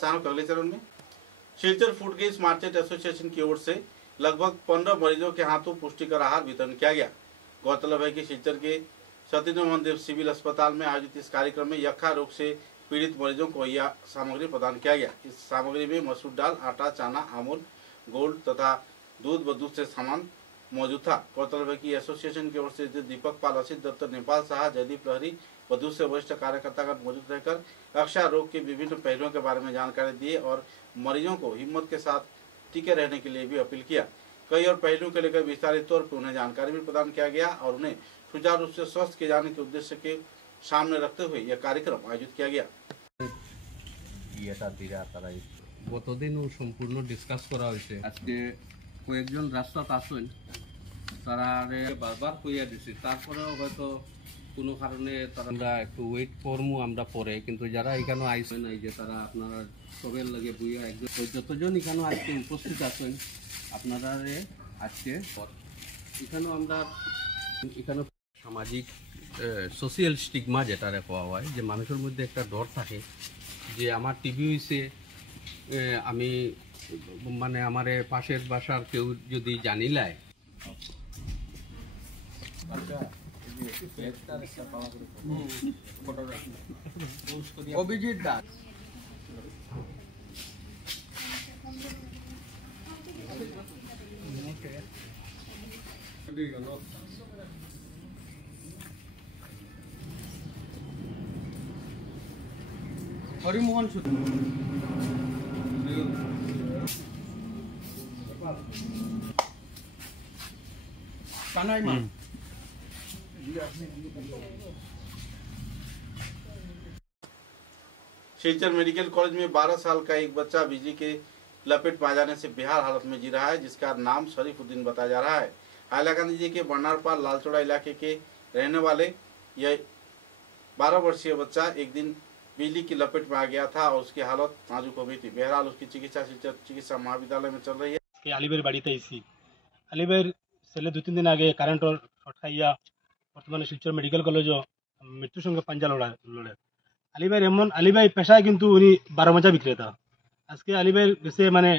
अचानक अगले चरण में शिलचर फूड के स्मार्ट एसोसिएशन की ओर से लगभग 15 मरीजों के हाथों पुष्टिकर आहार वितरण किया गया। गौरतलब है कि शिलचर के सतीन्द्र मोहन देव सिविल अस्पताल में आयोजित इस कार्यक्रम में यक्का रोग से पीड़ित मरीजों को यह सामग्री प्रदान किया गया। इस सामग्री में मसूर दाल, आटा, चना, अमूल गोल्ड तथा दूध व दूध से सामान मौजूद था। गौरतलब है कि एसोसिएशन की ओर से दीपक पाल, असित दत्त, नेपाल शाह, जयदीप लहरी व दूसरे वरिष्ठ कार्यकर्तागण मौजूद रहकर यक्का रोग के विभिन्न पहलुओं के बारे में जानकारी दिए और मरीजों को हिम्मत के साथ टिके रहने के लिए भी अपील किया। कई और पहलुओं को लेकर विस्तारित तौर पर उन्हें जानकारी भी प्रदान किया गया और उन्हें सुचारू रूप से स्वस्थ किए जाने के उद्देश्य के सामने रखते हुए यह कार्यक्रम आयोजित किया गया। গতদিন সম্পূর্ণ ডিসকাস করা হয়েছে। আজকে কয়েকজন রাস্তাত আসেন, তারা বারবার কইয়া দিছি, তারপরেও হয়তো কোনো কারণে তারা একটু ওয়েট করমু আমরা পরে, কিন্তু যারা এখানে আইসে নাই যে তারা আপনারা সবের লাগে বইয়া একজন যতজন এখানে আজকে উপস্থিত আছেন আপনারা আজকে এখানেও আমরা এখানে সামাজিক সোশিয়াল স্টিগমা যেটারে কোয়া হয়, যে মানুষের মধ্যে একটা ডর থাকে যে আমার টিবি হয়েছে, আমি মানে আমার পাশের বাসার কেউ যদি জানিলায় অভিজিৎ দাস হরিমোহন সুদ কানাই মান शिलचर मेडिकल कॉलेज में 12 साल का एक बच्चा बिजली के लपेट में आ जाने से बेहाल हालत में जी रहा है, जिसका नाम शरीफुद्दीन बताया जा रहा है। हाइलाकांदी जिले के बन्नारपाल लालचौड़ा इलाके के रहने वाले यह 12 वर्षीय बच्चा एक दिन बिजली की लपेट में आ गया था और उसकी हालत नाजुक हो गई थी। बहरहाल उसकी चिकित्सा शिलचर चिकित्सा महाविद्यालय में चल रही है। আলিবের বাড়িতে এসি আলিবের ছেলে 2-3 দিন আগে কারেন্টর শর্ট খাইয়া বর্তমানে শিলচর মেডিকেল কলেজও মৃত্যুর সঙ্গে পাঞ্জা লড়ে। আলিভাই পেশায় কিন্তু উনি 12 মজা বিক্রেতা। আজকে আলিভাইয়ের কাছে মানে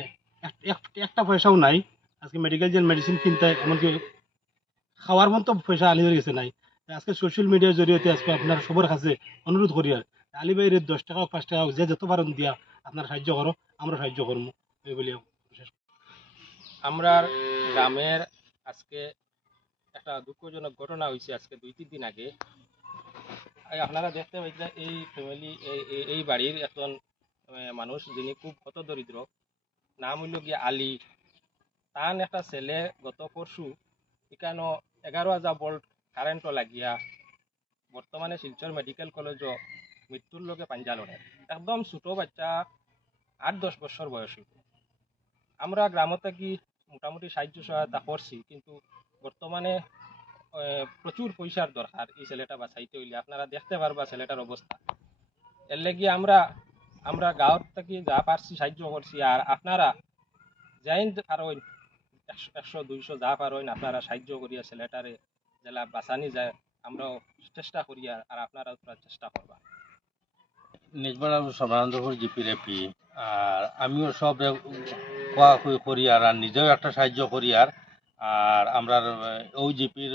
একটা পয়সাও নাই আজকে মেডিকেল যে মেডিসিন কিনতে, এমনকি খাওয়ার মতো পয়সা আলিভাইয়ের কাছে নাই। আজকে সোশ্যাল মিডিয়ার জরিয়তে আজকে আপনার সবার কাছে অনুরোধ করি আর আলিভাইয়ের 10 টাকা 5 টাকা যে যত পারেন দিয়া আপনার সাহায্য করো, আমরা সাহায্য করবো এই বলে। আমরা গ্রামের আজকে একটা দুঃখজনক ঘটনা হয়েছে আজকে 2-3 দিন আগে। আপনারা দেখতে পাইছেন এই ফ্যামিলি এই বাড়ির একজন মানুষ যিনি খুব হতদরিদ্র, নাম হইল গিয়ে আলী। তার একটা ছেলে গত পরশু এখানে 11,000 ভোল্ট কারেন্টও লাগিয়া বর্তমানে শিলচর মেডিকেল কলেজও মৃত্যুর লোকে পাঞ্জা লড়ে। একদম ছোট বাচ্চা, 8-10 বছর বয়স। আমরা গ্রাম থেকে মোটামুটি সাহায্য সহায়তা করছি, কিন্তু বর্তমানে প্রচুর পয়সার দরকার এই ছেলেটা বাঁচাইতে হইলে। আপনারা দেখতে পারবা ছেলেটার অবস্থা। এর লেগে আমরা গাঁৱত থেকে যা পারছি সাহায্য করছি, আর আপনারা যাই পারেন 100-200 যা পারেন আপনারা সাহায্য করিয়া ছেলেটারে জেলা বাঁচানি যায় আমরাও চেষ্টা করি, আর আপনারাও চেষ্টা করবা। নিজবার সর্বানন্দপুর জিপির এপি, আর আমিও সব কোয়া করি আর নিজেও একটা সাহায্য করি। আর আমরা ও জিপির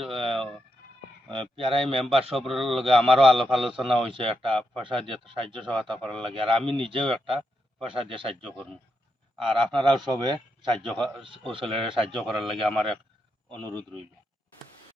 পিআরআই মেম্বার সবের লগে আমারও আলাপ আলোচনা হয়েছে একটা পয়সা দিয়ে সাহায্য সহায়তা করার লাগে, আর আমি নিজেও একটা পয়সা দিয়ে সাহায্য করব। আর আপনারাও সবে সাহায্য ও ছেলের সাহায্য করার লাগে আমার এক অনুরোধ রইল।